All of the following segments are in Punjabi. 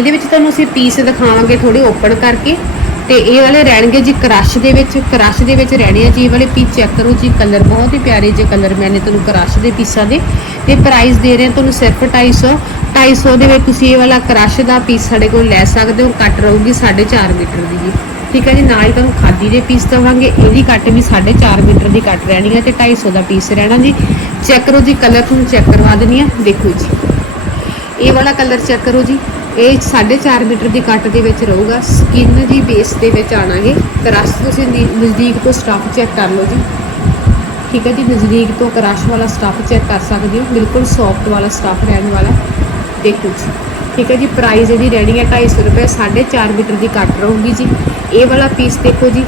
ਇਹਦੇ ਵਿੱਚ ਤੁਹਾਨੂੰ ਅਸੀਂ ਪੀਸ ਦਿਖਾਵਾਂਗੇ ਥੋੜੇ ਓਪਨ ਕਰਕੇ ਤੇ ਇਹ ਵਾਲੇ ਰਹਿਣਗੇ ਜੀ ਕ੍ਰਸ਼ ਦੇ ਵਿੱਚ, ਕ੍ਰਸ਼ ਦੇ ਵਿੱਚ ਰਹਿਣੇ ਆ ਜੀ, ਇਹ ਵਾਲੇ ਪੀਸ ਚੈੱਕ ਕਰੋ ਜੀ ਕਲਰ ਬਹੁਤ ਹੀ ਪਿਆਰੇ ਜੇ ਕਲਰ ਮੈਨੇ ਤੁਹਾਨੂੰ ਕ੍ਰਸ਼ ਦੇ ਪੀਸਾਂ ਦੇ। ਤੇ ਪ੍ਰਾਈਸ ਦੇ ਰਹੇ ਤੁਹਾਨੂੰ ਸਿਰਫ 250 250 ਦੇ ਵਿੱਚ ਤੁਸੀਂ ਇਹ ਵਾਲਾ ਕ੍ਰਸ਼ ਦਾ ਪੀਸ ਸਾਡੇ ਕੋਲ ਲੈ ਸਕਦੇ ਹੋ, ਕੱਟ ਰਹੂਗੀ 4.5 ਮੀਟਰ ਦੀ ਜੀ। ਠੀਕ ਹੈ ਜੀ, ਨਾਲ ਹੀ ਤੁਹਾਨੂੰ ਖਾਦੀ ਦੇ ਪੀਸ ਦਵਾਂਗੇ, ਇਹਦੀ ਕੱਟ ਵੀ 4.5 ਮੀਟਰ ਦੀ ਕੱਟ ਰਹਿਣੀ ਹੈ ਤੇ 250 ਦਾ ਪੀਸ ਰਹਿਣਾ ਜੀ। ਚੈੱਕ ਕਰੋ ਜੀ ਕਲਰ ਤੁਹਾਨੂੰ ਚੈੱਕ ਕਰਵਾ ਦਿੰਨੀ ਆ, ਦੇਖੋ ਜੀ। ਇਹ ਵਾਲਾ ਕਲਰ ਚੈੱਕ ਕਰੋ ਜੀ। ਇਹ 4.5 ਮੀਟਰ ਦੀ ਕੱਟ ਦੇ ਵਿੱਚ ਰਹੂਗਾ। ਸਕਿਨ ਦੀ ਬੇਸ ਦੇ ਵਿੱਚ ਆਣਾਗੇ ਕਰਸ਼ ਤੁਸੀਂ ਨੀ- ਨਜ਼ਦੀਕ ਤੋਂ ਸਟਫ ਚੈੱਕ ਕਰ ਲਓ ਜੀ। ਠੀਕ ਹੈ ਜੀ, ਨਜ਼ਦੀਕ ਤੋਂ ਕਰਸ਼ ਵਾਲਾ ਸਟਫ ਚੈੱਕ ਕਰ ਸਕਦੇ ਹੋ। ਬਿਲਕੁਲ ਸੌਫਟ ਵਾਲਾ ਸਟਫ ਰਹਿਣ ਵਾਲਾ। ਦੇਖੋ ਜੀ। ਠੀਕ ਹੈ ਜੀ ਪ੍ਰਾਈਸ ਇਹਦੀ ਰਹਿਣੀ ਹੈ 250 ਰੁਪਏ। 4.5 ਮੀਟਰ ਦੀ ਕੱਟ ਰਹੂਗੀ ਜੀ। ਇਹ ਵਾਲਾ ਪੀਸ ਦੇਖੋ ਜੀ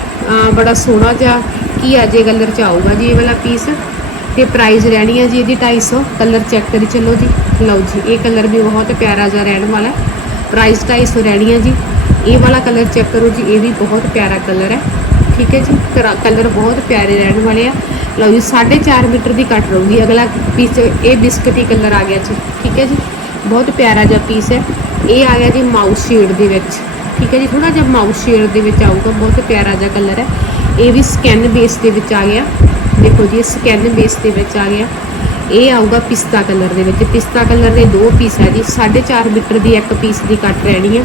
ਬੜਾ ਸੋਹਣਾ ਜਿਹਾ ਕੀ ਆ ਜੇ ਕਲਰ ਚ ਆਊਗਾ ਜੀ ਇਹ ਵਾਲਾ ਪੀਸ ਤੇ ਪ੍ਰਾਈਸ ਰਹਿਣੀ ਹੈ ਜੀ ਇਹਦੀ 250 ਕਲਰ ਚੈੱਕ ਕਰੀ ਚੱਲੋ ਜੀ। ਲਓ ਜੀ, ਇਹ ਕਲਰ ਵੀ ਬਹੁਤ ਪਿਆਰਾ ਜਿਹਾ ਰਹਿਣ ਵਾਲਾ ਹੈ। ਪ੍ਰਾਈਸ 250 ਰਹਿਣੀ ਹੈ ਜੀ। ਇਹ ਵਾਲਾ ਕਲਰ ਚੈੱਕ ਕਰੋ ਜੀ, ਇਹ ਵੀ ਬਹੁਤ ਪਿਆਰਾ ਕਲਰ ਹੈ। ਠੀਕ ਹੈ ਜੀ ਕਲਰ ਬਹੁਤ ਪਿਆਰੇ ਰਹਿਣ ਵਾਲੇ ਆ। ਲਓ ਜੀ 4.5 ਮੀਟਰ ਦੀ ਕੱਟ ਰਹੂਗੀ। ਅਗਲਾ ਪੀਸ ਇਹ ਬਿਸਕਟੀ ਕਲਰ ਆ ਗਿਆ ਜੀ। ਠੀਕ ਹੈ ਜੀ, ਬਹੁਤ ਪਿਆਰਾ ਜਿਹਾ ਪੀਸ ਹੈ। ਇਹ ਆ ਗਿਆ ਜੀ ਮਾਊਸ ਸ਼ੇਡ ਦੇ ਵਿੱਚ। ਠੀਕ ਹੈ ਜੀ ਥੋੜਾ ਜਿਹਾ ਮਾਊਸ ਸ਼ੇਡ ਦੇ ਵਿੱਚ ਆਊਗਾ, ਬਹੁਤ ਪਿਆਰਾ ਜਿਹਾ ਕਲਰ ਹੈ। ਇਹ ਵੀ ਸਕੈਨ ਬੇਸ ਦੇ ਵਿੱਚ ਆ ਗਿਆ। ਦੇਖੋ ਜੀ ਸਕੈਨ ਬੇਸ ਦੇ ਵਿੱਚ ਆ ਗਿਆ। ਇਹ ਆਊਗਾ ਪਿਸਤਾ ਕਲਰ ਦੇ ਵਿੱਚ। ਪਿਸਤਾ ਕਲਰ ਦੇ ਦੋ ਪੀਸ ਹੈ ਜੀ। 4.5 ਮੀਟਰ ਦੀ ਇੱਕ ਪੀਸ ਦੀ ਕੱਟ ਰਹਿਣੀ ਹੈ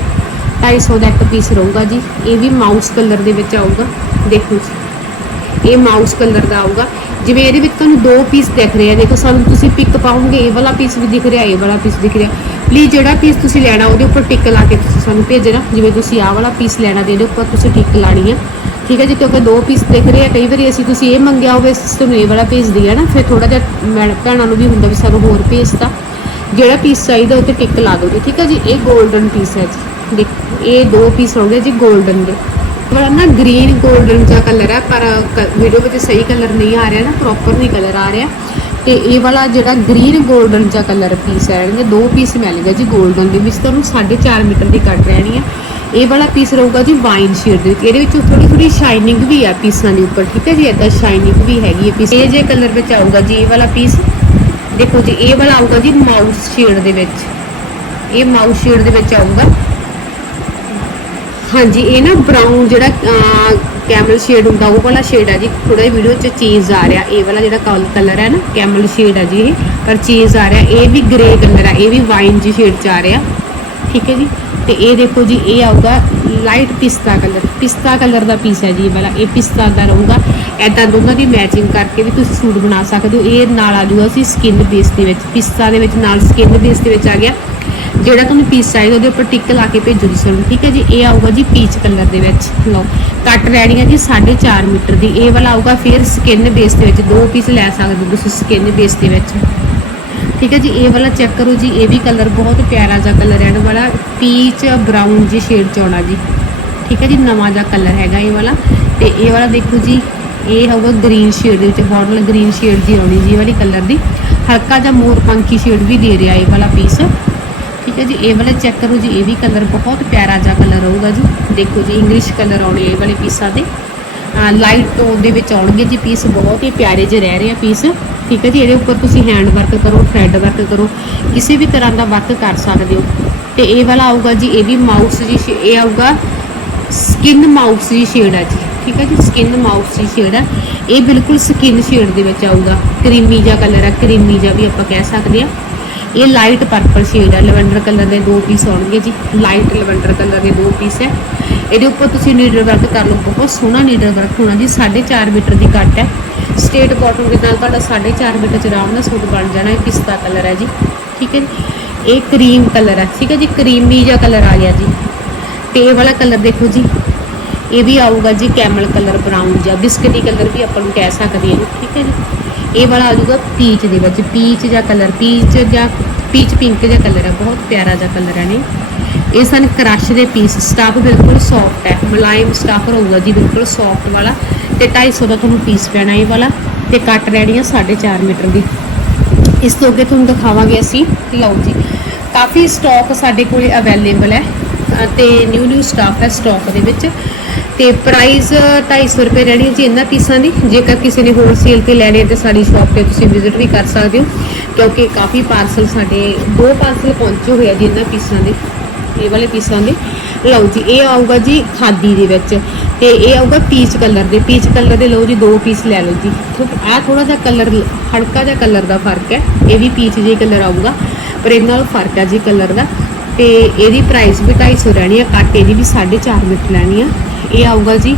250 ਦਾ ਇੱਕ ਪੀਸ ਰਹੂਗਾ ਜੀ। ਇਹ ਵੀ ਮਾਊਸ ਕਲਰ ਦੇ ਵਿੱਚ ਆਊਗਾ। ਦੇਖੋ ਜੀ। ਇਹ ਮਾਊਸ ਕਲਰ ਦਾ ਆਊਗਾ। ਜਿਵੇਂ ਇਹਦੇ ਵਿੱਚ ਤੁਹਾਨੂੰ ਦੋ ਪੀਸ ਦਿਖ ਰਹੇ ਆ। ਦੇਖੋ, ਸਾਨੂੰ ਤੁਸੀਂ ਪਿਕ ਪਾਉਂਗੇ ਇਹ ਵਾਲਾ ਪੀਸ ਵੀ ਦਿਖ ਰਿਹਾ, ਇਹ ਵਾਲਾ ਪੀਸ ਦਿਖ ਰਿਹਾ। ਪਲੀਜ਼ ਜਿਹੜਾ ਪੀਸ ਤੁਸੀਂ ਲੈਣਾ, ਉਹਦੇ ਉੱਪਰ ਟਿਕ ਲਾ ਕੇ ਤੁਸੀਂ ਸਾਨੂੰ ਭੇਜਣਾ। ਜਿਵੇਂ ਤੁਸੀਂ ਆਹ ਵਾਲਾ ਪੀਸ ਲੈਣਾ ਤੇ ਇਹਦੇ ਉੱਪਰ ਤੁਸੀਂ ਟਿਕ ਲਾਣੀ ਆ। ਠੀਕ ਹੈ ਜੀ, ਕਿਉਂਕਿ ਦੋ ਪੀਸ ਦੇਖ ਰਹੇ ਆ, ਕਈ ਵਾਰੀ ਅਸੀਂ ਤੁਸੀਂ ਇਹ ਮੰਗਿਆ ਹੋਵੇ ਸਿਸਟਮ ਇਹ ਵਾਲਾ ਭੇਜ ਦਿਆ ਨਾ, ਫਿਰ ਥੋੜਾ ਜਿਹਾ ਮੈਂ ਭੈਣਾਂ ਨੂੰ ਵੀ ਹੁੰਦਾ ਵੀ ਸਾਨੂੰ ਹੋਰ ਭੇਜਤਾ ਜਿਹੜਾ ਪੀਸ ਚਾਹੀਦਾ ਉਹ ਤੇ ਟਿਕ ਲਾ ਦਿਓ ਠੀਕ ਹੈ ਜੀ, ਇਹ 골ਡਨ ਪੀਸ ਹੈ ਜੀ। ਦੇਖ, ਇਹ ਦੋ ਪੀਸ ਹੋ ਗਏ ਜੀ 골ਡਨ ਦੇ। ਬੜਾ ਨਾ ਗ੍ਰੀਨ 골ਡਨ ਜਿਹਾ ਕਲਰ ਹੈ, ਪਰ ਵੀਡੀਓ ਵਿੱਚ ਸਹੀ ਕਲਰ ਨਹੀਂ ਆ ਰਿਹਾ ਨਾ ਪ੍ਰੋਪਰ ਨਹੀਂ ਕਲਰ ਆ ਰਿਹਾ। ਤੇ ਇਹ ਵਾਲਾ ਜਿਹੜਾ ਗ੍ਰੀਨ 골ਡਨ ਜਿਹਾ ਕਲਰ ਪੀਸ ਹੈ ਦੋ ਪੀਸ ਮਿਲਣਗੇ ਜੀ 골ਡਨ ਦੇ ਵਿੱਚ, ਤੁਹਾਨੂੰ 4.5 ਮੀਟਰ ਦੀ ਕੱਟ ਰਹਿਣੀ ਹੈ ਇਹ ਵਾਲਾ ਪੀਸ ਰਹੂਗਾ ਜੀ ਵਾਈਨ ਸ਼ੇਡ ਦੇ ਵਿੱਚ, ਇਹਦੇ ਵਿੱਚ ਥੋੜੀ ਥੋੜੀ ਸ਼ਾਈਨਿੰਗ ਵੀ ਆ ਪੀਸਾਂ ਦੇ ਉੱਪਰ, ਠੀਕ ਹੈ ਜੀ? ਇਦਾਂ ਸ਼ਾਈਨਿੰਗ ਵੀ ਹੈਗੀ ਹੈ ਪੀਸ ਇਹ ਜੇ ਕਲਰ ਵਿੱਚ ਆਊਗਾ ਜੀ, ਇਹ ਵਾਲਾ ਪੀਸ ਦੇਖੋ ਜੀ, ਇਹ ਵਾਲਾ ਆਊਗਾ ਜੀ ਮਾਊਸ ਸ਼ੇਡ ਦੇ ਵਿੱਚ। ਇਹ ਮਾਊਸ ਸ਼ੇਡ ਦੇ ਵਿੱਚ ਆਊਗਾ। ਹਾਂਜੀ, ਇਹ ਨਾ ਬਰਾਊਨ ਜਿਹੜਾ ਕੈਮਲ ਸ਼ੇਡ ਹੁੰਦਾ, ਉਹ ਵਾਲਾ ਸ਼ੇਡ ਹੈ ਜੀ ਥੋੜਾ ਜਿਹਾ ਵੀਡੀਓ 'ਚ ਚੇਂਜ ਆ ਰਿਹਾ, ਇਹ ਵਾਲਾ ਜਿਹੜਾ ਕਲਰ ਹੈ ਨਾ ਕੈਮਲ ਸ਼ੇਡ ਹੈ ਜੀ ਇਹ, ਪਰ ਚੇਂਜ ਆ ਰਿਹਾ, ਇਹ ਵੀ ਗ੍ਰੇ ਕਲਰ ਹੈ ਇਹ ਵੀ ਵਾਈਨ ਜੀ ਸ਼ੇਡ 'ਚ ਆ ਰਿਹਾ, ਠੀਕ ਹੈ ਜੀ? ਤੇ ਇਹ ਦੇਖੋ ਜੀ, ਇਹ ਆਊਗਾ ਲਾਈਟ ਪਿਸਤਾ ਕਲਰ ਪਿਸਤਾ ਕਲਰ ਦਾ ਪੀਸ ਹੈ ਜੀ ਇਹ ਵਾਲਾ, ਇਹ ਪਿਸਤਾ ਦਾ ਰਹੂਗਾ ਐਦਾਂ ਦੋਨਾਂ ਦੀ ਮੈਚਿੰਗ ਕਰਕੇ ਵੀ ਤੁਸੀਂ ਸੂਟ ਬਣਾ ਸਕਦੇ ਹੋ, ਇਹ ਨਾਲ ਆ ਜੂਗਾ ਸੀ ਸਕਿਨ ਬੇਸ ਦੇ ਵਿੱਚ, ਪਿਸਤਾ ਦੇ ਵਿੱਚ ਨਾਲ ਸਕਿਨ ਬੇਸ ਦੇ ਵਿੱਚ ਆ ਗਿਆ ਜਿਹੜਾ ਤੁਹਾਨੂੰ ਪੀਸ ਚਾਹੀਦਾ ਉਹਦੇ ਉੱਪਰ ਟਿੱਕ ਲਾ ਕੇ ਭੇਜੋ ਜੀ ਸਾਨੂੰ, ਠੀਕ ਹੈ ਜੀ? ਇਹ ਆਊਗਾ ਜੀ ਪੀਚ ਕਲਰ ਦੇ ਵਿੱਚ, ਲਓ। ਕੱਟ ਰਹਿਣੀ ਹੈ ਜੀ 4.5 ਮੀਟਰ ਦੀ। ਇਹ ਵਾਲਾ ਆਊਗਾ ਫਿਰ ਸਕਿਨ ਬੇਸ ਦੇ ਵਿੱਚ, ਦੋ ਪੀਸ ਲੈ ਸਕਦੇ ਹੋ ਤੁਸੀਂ ਸਕਿਨ ਬੇਸ ਦੇ ਵਿੱਚ। ਠੀਕ ਹੈ ਜੀ? ਇਹ ਵਾਲਾ ਚੈੱਕ ਕਰੋ ਜੀ, ਇਹ ਵੀ ਕਲਰ ਬਹੁਤ ਪਿਆਰਾ ਜਿਹਾ ਕਲਰ ਰਹਿਣ ਵਾਲਾ ਪੀਚ ਬਰਾਊਨ ਜੀ ਸ਼ੇਡ ਚ ਆਉਣਾ ਜੀ। ਠੀਕ ਹੈ ਜੀ? ਨਵਾਂ ਜਿਹਾ ਕਲਰ ਹੈਗਾ ਇਹ ਵਾਲਾ। ਤੇ ਇਹ ਵਾਲਾ ਦੇਖੋ ਜੀ, ਇਹ ਹੋਊਗਾ ਗ੍ਰੀਨ ਸ਼ੇਡ ਦੇ ਵਿੱਚ ਬੋਟਲ ਗ੍ਰੀਨ ਸ਼ੇਡ ਦੀ ਆਉਣੀ ਜੀ ਵਾਲੀ ਕਲਰ ਦੀ। ਹਲਕਾ ਜਿਹਾ ਮੋਰ ਪੰਖੀ ਸ਼ੇਡ ਵੀ ਦੇ ਰਿਹਾ ਇਹ ਵਾਲਾ ਪੀਸ ਠੀਕ ਹੈ ਜੀ, ਇਹ ਵਾਲਾ ਚੈੱਕ ਕਰੋ ਜੀ, ਇਹ ਵੀ ਕਲਰ ਬਹੁਤ ਪਿਆਰਾ ਜਿਹਾ ਕਲਰ ਆਊਗਾ ਜੀ। ਦੇਖੋ ਜੀ ਇੰਗਲਿਸ਼ ਕਲਰ ਆਉਣੇ ਇਹ ਵਾਲੇ ਪੀਸਾਂ ਦੇ। ਲਾਈਟ ਟੋਨ ਦੇ ਵਿੱਚ ਆਉਣਗੇ ਜੀ ਪੀਸ, ਬਹੁਤ ਹੀ ਪਿਆਰੇ ਜਿਹੇ ਰਹਿ ਰਹੇ ਆ ਪੀਸ। ਠੀਕ ਹੈ ਜੀ, ਇਹਦੇ ਉੱਪਰ ਤੁਸੀਂ ਹੈਂਡ ਵਰਕ ਕਰੋ ਥ੍ਰੈਡ ਵਰਕ ਕਰੋ, ਕਿਸੇ ਵੀ ਤਰ੍ਹਾਂ ਦਾ ਵਰਕ ਕਰ ਸਕਦੇ ਹੋ। ਤੇ ਇਹ ਵਾਲਾ ਆਊਗਾ ਜੀ, ਇਹ ਵੀ ਮਾਊਸ ਜੀ ਸ਼ੇ- ਇਹ ਆਊਗਾ ਸਕਿਨ ਮਾਊਸ ਦੀ ਸ਼ੇਡ ਹੈ ਜੀ। ਠੀਕ ਹੈ ਜੀ ਸਕਿਨ ਮਾਊਸ ਦੀ ਸ਼ੇਡ ਹੈ ਇਹ ਬਿਲਕੁਲ ਸਕਿਨ ਸ਼ੇਡ ਦੇ ਵਿੱਚ ਆਊਗਾ। ਕਰੀਮੀ ਜਿਹਾ ਕਲਰ ਹੈ ਕਰੀਮੀ ਜਿਹਾ ਵੀ ਆਪਾਂ ਕਹਿ ਸਕਦੇ ਆ। ਇਹ ਲਾਈਟ ਪਰਪਲ ਸ਼ੇਡ ਹੈ। ਲਵੈਂਡਰ ਕਲਰ ਦੇ ਦੋ ਪੀਸ ਆਉਣਗੇ ਜੀ। ਲਾਈਟ ਲਵੈਂਡਰ ਕਲਰ ਦੇ ਦੋ ਪੀਸ ਹੈ। ਇਹਦੇ ਉੱਪਰ ਤੁਸੀਂ ਨੀਡਲ ਵਰਕ ਕਰ ਲਓ। ਬਹੁਤ ਸੋਹਣਾ ਨੀਡਲ ਵਰਕ ਹੋਣਾ ਜੀ। 4.5 ਮੀਟਰ ਦੀ ਕੱਟ ਹੈ। ਸਟੇਟ ਬਾਟਮ ਦੇ ਨਾਲ ਤੁਹਾਡਾ 4.5 ਮੀਟਰ ਚ ਆਰਾਮ ਨਾਲ ਸੂਟ ਬਣ ਜਾਣਾ। ਇਹ ਪਿਸਤਾ ਕਲਰ ਹੈ ਜੀ। ਠੀਕ ਹੈ ਜੀ। ਇਹ ਕਰੀਮ ਕਲਰ ਹੈ। ਠੀਕ ਹੈ ਜੀ। ਕਰੀਮੀ ਜਿਹਾ ਕਲਰ ਆ ਗਿਆ ਜੀ। ਤੇ ਵਾਲਾ ਕਲਰ ਦੇਖੋ ਜੀ। ਇਹ ਵੀ ਆਊਗਾ ਜੀ। ਕੈਮਲ ਕਲਰ ਬਰਾਊਨ ਜਿਹਾ। ਬਿਸਕਟੀ ਕਲਰ ਵੀ ਆਪਾਂ ਨੂੰ ਕਹਿ ਸਕਦੇ ਹਾਂ। ਠੀਕ ਹੈ ਜੀ। ਇਹ ਵਾਲਾ ਆ ਜਾਊਗਾ ਪੀਚ ਦੇ ਵਿੱਚ ਪੀਚ ਜਾਂ ਕਲਰ ਪੀਚ ਜਾਂ ਪੀਚ ਪਿੰਕ ਜਿਹਾ ਕਲਰ ਹੈ ਬਹੁਤ ਪਿਆਰਾ ਜਿਹਾ ਕਲਰ ਹੈ ਨੇ ਇਹ ਸਨ ਕ੍ਰਸ਼ ਦੇ ਪੀਸ ਸਟਾਫ ਬਿਲਕੁਲ ਸੌਫਟ ਹੈ ਮੁਲਾਇਮ ਸਟਾਫ ਰਹੂਗਾ ਜੀ ਬਿਲਕੁਲ ਸੌਫਟ ਵਾਲਾ। ਤੇ 250 ਦਾ ਤੁਹਾਨੂੰ ਪੀਸ ਪੈਣਾ ਇਹ ਵਾਲਾ ਤੇ ਕੱਟ ਰਹਿਣੀ ਹੈ 4.5 ਮੀਟਰ ਦੀ। ਇਸ ਤੋਂ ਅੱਗੇ ਤੁਹਾਨੂੰ ਦਿਖਾਵਾਂਗੇ ਅਸੀਂ ਲਓ ਜੀ। ਕਾਫੀ ਸਟਾਕ ਸਾਡੇ ਕੋਲ ਅਵੇਲੇਬਲ ਹੈ ਅ, ਤੇ ਨਿਊ ਨਿਊ ਸਟਾਫ ਹੈ ਸਟਾਕ ਦੇ ਵਿੱਚ। ਤੇ ਪ੍ਰਾਈਸ 250 ਰੁਪਏ ਰਹਿਣੀ ਜੀ ਇਹਨਾਂ ਪੀਸਾਂ ਦੀ। ਜੇਕਰ ਕਿਸੇ ਨੇ ਹੋਲਸੇਲ ਤੇ ਲੈਣੇ ਤੇ ਸਾਡੀ ਸ਼ਾਪ ਤੇ ਤੁਸੀਂ ਵਿਜ਼ਿਟ ਵੀ ਕਰ ਸਕਦੇ ਹੋ, ਕਿਉਂਕਿ ਕਾਫੀ ਪਾਰਸਲ ਸਾਡੇ ਦੋ ਪਾਰਸਲ ਪਹੁੰਚੇ ਹੋਏ ਆ ਜੀ ਇਹਨਾਂ ਪੀਸਾਂ ਦੇ, ਇਹ ਵਾਲੇ ਪੀਸਾਂ ਦੇ। ਲਓ ਜੀ, ਇਹ ਆਊਗਾ ਜੀ ਖਾਦੀ ਦੇ ਵਿੱਚ ਤੇ ਇਹ ਆਊਗਾ ਪੀਚ ਕਲਰ ਦੇ। ਪੀਚ ਕਲਰ ਦੇ ਲਓ ਜੀ, ਦੋ ਪੀਸ ਲੈ ਲਓ ਜੀ। ਆ ਥੋੜਾ ਜਿਹਾ ਕਲਰ ਹਲਕਾ ਜਿਹਾ ਕਲਰ ਦਾ ਫ਼ਰਕ ਹੈ। ਇਹ ਵੀ ਪੀਚ ਜਿਹੀ ਕਲਰ ਆਊਗਾ, ਪਰ ਇਹਨਾਂ ਨਾਲ ਫ਼ਰਕ ਹੈ ਜੀ ਕਲਰ ਦਾ। ਤੇ ਇਹਦੀ ਪ੍ਰਾਈਸ ਵੀ 250 ਰਹਿਣੀ ਆ ਕੱਟ ਇਹਦੀ ਵੀ 4.5 ਮਿੰਟ ਲੈਣੀ ਆ। ਇਹ ਆਊਗਾ ਜੀ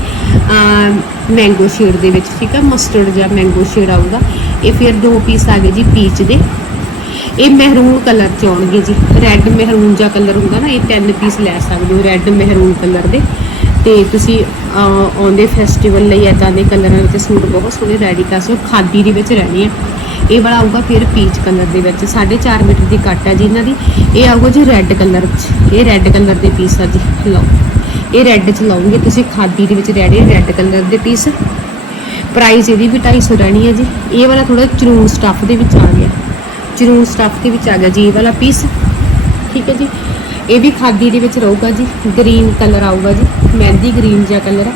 ਮੈਂਗੋ ਸ਼ੇਡ ਦੇ ਵਿੱਚ ਠੀਕ ਹੈ ਮਸਟਰਡ ਜਾਂ ਮੈਂਗੋ ਸ਼ੇਡ ਆਊਗਾ। ਇਹ ਫਿਰ ਦੋ ਪੀਸ ਆ ਗਏ ਜੀ ਪੀਚ ਦੇ। ਇਹ ਮਹਿਰੂਨ ਕਲਰ ਚ ਆਉਣਗੇ ਜੀ। ਰੈੱਡ ਮਹਿਰੂਨ ਜਾਂ ਕਲਰ ਹੁੰਦਾ ਨਾ, ਇਹ ਤਿੰਨ ਪੀਸ ਲੈ ਸਕਦੇ ਹੋ ਰੈੱਡ ਮਹਿਰੂਨ ਕਲਰ ਦੇ। ਤੇ ਤੁਸੀਂ ਆਉਂਦੇ ਫੈਸਟੀਵਲ ਲਈ ਇਦਾਂ ਦੇ ਕਲਰਾਂ ਵਿੱਚ ਸੂਟ ਬਹੁਤ ਸੋਹਣੇ ਰੈਡੀ ਕਰ ਸਕਦੇ ਹੋ, ਖਾਦੀ ਦੇ ਵਿੱਚ ਰਹਿਣੀ ਹੈ ਇਹ ਵਾਲਾ ਆਊਗਾ ਫਿਰ ਪੀਚ ਕਲਰ ਦੇ ਵਿੱਚ। 4.5 ਮੀਟਰ ਦੀ ਕੱਟ ਹੈ ਜੀ ਇਹਨਾਂ ਦੀ। ਇਹ ਆਊਗਾ ਜੀ ਰੈੱਡ ਕਲਰ ਚ। ਇਹ ਰੈੱਡ ਕਲਰ ਦੇ ਪੀਸ ਆ ਜੀ। ਲਓ। ਇਹ ਰੈੱਡ ਚ ਲਾਉਂਗੇ। ਤੁਸੀਂ ਖਾਦੀ ਦੇ ਵਿੱਚ ਰੈਡੀ ਰੈੱਡ ਕਲਰ ਦੇ ਪੀਸ ਪ੍ਰਾਈਸ ਇਹਦੀ ਵੀ 250 ਰਹਿਣੀ ਹੈ ਜੀ। ਇਹ ਵਾਲਾ ਥੋੜਾ ਚਰੂਨ ਸਟੱਫ ਦੇ ਵਿੱਚ ਆ ਗਿਆ। ਚਰੂਨ ਸਟੱਫ ਦੇ ਵਿੱਚ ਆ ਗਿਆ ਜੀ ਇਹ ਵਾਲਾ ਪੀਸ ਠੀਕ ਹੈ ਜੀ। ਇਹ ਵੀ ਖਾਦੀ ਦੇ ਵਿੱਚ ਰਹੂਗਾ ਜੀ। ਗ੍ਰੀਨ ਕਲਰ ਆਊਗਾ ਜੀ। ਮਹਿੰਦੀ ਗ੍ਰੀਨ ਜਿਹਾ ਕਲਰ ਹੈ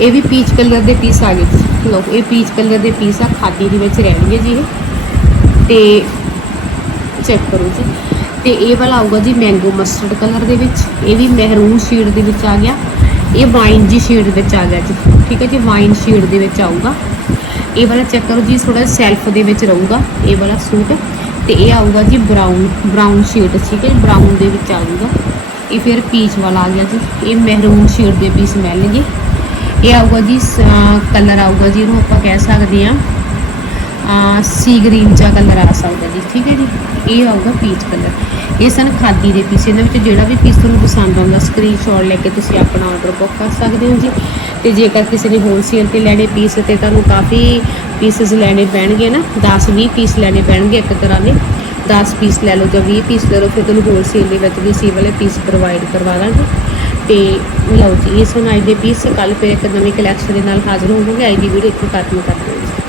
ਇਹ ਵੀ ਪੀਚ ਕਲਰ ਦੇ ਪੀਸ ਆ ਗਏ ਜੀ। ਲਓ, ਇਹ ਪੀਚ ਕਲਰ ਦੇ ਪੀਸ ਆ। ਖਾਦੀ ਦੇ ਵਿੱਚ ਰਹਿਣਗੇ ਜੀ ਇਹ। ਤੇ ਚੈੱਕ ਕਰੋ ਜੀ। ਤੇ ਇਹ ਵਾਲਾ ਆਊਗਾ ਜੀ ਮੈਂਗੋ ਮਸਟਰਡ ਕਲਰ ਦੇ ਵਿੱਚ। ਇਹ ਵੀ ਮਹਿਰੂਨ ਸ਼ੇਡ ਦੇ ਵਿੱਚ ਆ ਗਿਆ। ਇਹ ਵਾਈਨ ਜੀ ਸ਼ੇਡ ਵਿੱਚ ਆ ਗਿਆ ਜੀ। ਠੀਕ ਹੈ ਜੀ ਵਾਈਨ ਸ਼ੇਡ ਦੇ ਵਿੱਚ ਆਊਗਾ। ਇਹ ਵਾਲਾ ਚੈੱਕ ਕਰੋ ਜੀ ਥੋੜਾ ਸੈਲਫ ਦੇ ਵਿੱਚ ਰਹੂਗਾ ਇਹ ਵਾਲਾ ਸੂਟ ਤੇ ਇਹ ਆਊਗਾ ਜੀ ਬਰਾਊਨ ਬਰਾਊਨ ਸ਼ੇਡ ਠੀਕ ਹੈ ਬਰਾਊਨ ਦੇ ਵਿੱਚ ਆਊਗਾ। ਇਹ ਫਿਰ ਪੀਚ ਵਾਲਾ ਆ ਗਿਆ ਜੀ। ਇਹ ਮਹਿਰੂਨ ਸ਼ੇਡ ਦੇ ਪੀਸ ਮਿਲਣਗੇ ਇਹ ਆਊਗਾ ਜੀ ਕਲਰ ਆਊਗਾ ਜੀ ਇਹਨੂੰ ਆਪਾਂ ਕਹਿ ਸਕਦੇ ਆ ਸੀ ਗ੍ਰੀਨ ਜਿਹਾ ਕਲਰ ਆ ਸਕਦਾ ਜੀ। ਠੀਕ ਹੈ ਜੀ, ਇਹ ਆਊਗਾ ਪੀਚ ਕਲਰ ਇਹ ਸਨ ਖਾਦੀ ਦੇ ਪੀਸ, ਇਹਨਾਂ ਵਿੱਚ ਜਿਹੜਾ ਵੀ ਪੀਸ ਤੁਹਾਨੂੰ ਪਸੰਦ ਆਉਂਦਾ ਸਕਰੀਨਸ਼ਾਟ ਲੈ ਕੇ ਤੁਸੀਂ ਆਪਣਾ ਆਰਡਰ ਬੁੱਕ ਕਰ ਸਕਦੇ ਹੋ ਜੀ। ਤੇ ਜੇਕਰ ਕਿਸੇ ਨੇ ਹੋਲਸੇਲ ਤੇ ਲੈਣੇ ਪੀਸ ਤੇ ਤੁਹਾਨੂੰ ਕਾਫੀ ਪੀਸਸ ਲੈਣੇ ਪੈਣਗੇ ਨਾ 10 20 ਪੀਸ ਲੈਣੇ ਪੈਣਗੇ ਇੱਕ ਤਰ੍ਹਾਂ ਦੇ। 10 ਪੀਸ ਲੈ ਲਓ ਜਾਂ 20 ਪੀਸ ਲੈ ਲਓ, ਫਿਰ ਤੁਹਾਨੂੰ ਹੋਲਸੇਲ ਦੇ ਵਿੱਚ ਵੀ ਸੀ ਵਾਲੇ ਪੀਸ ਪ੍ਰੋਵਾਈਡ ਕਰਵਾ ਦਾਂਗੇ। ਤੇ ਲਓ ਜੀ ਇਹ ਸੁਣਾਈ ਦੇ ਪੀਸ ਕੱਲ ਫਿਰ ਇੱਕ ਨਵੀਂ ਕਲੈਕਸ਼ਨ ਦੇ ਨਾਲ ਹਾਜ਼ਰ ਹੋਵਾਂਗੇ, ਅੱਜ ਦੀ ਵੀਡੀਓ ਇੱਥੇ ਖਤਮ ਕਰਦੇ ਹਾਂ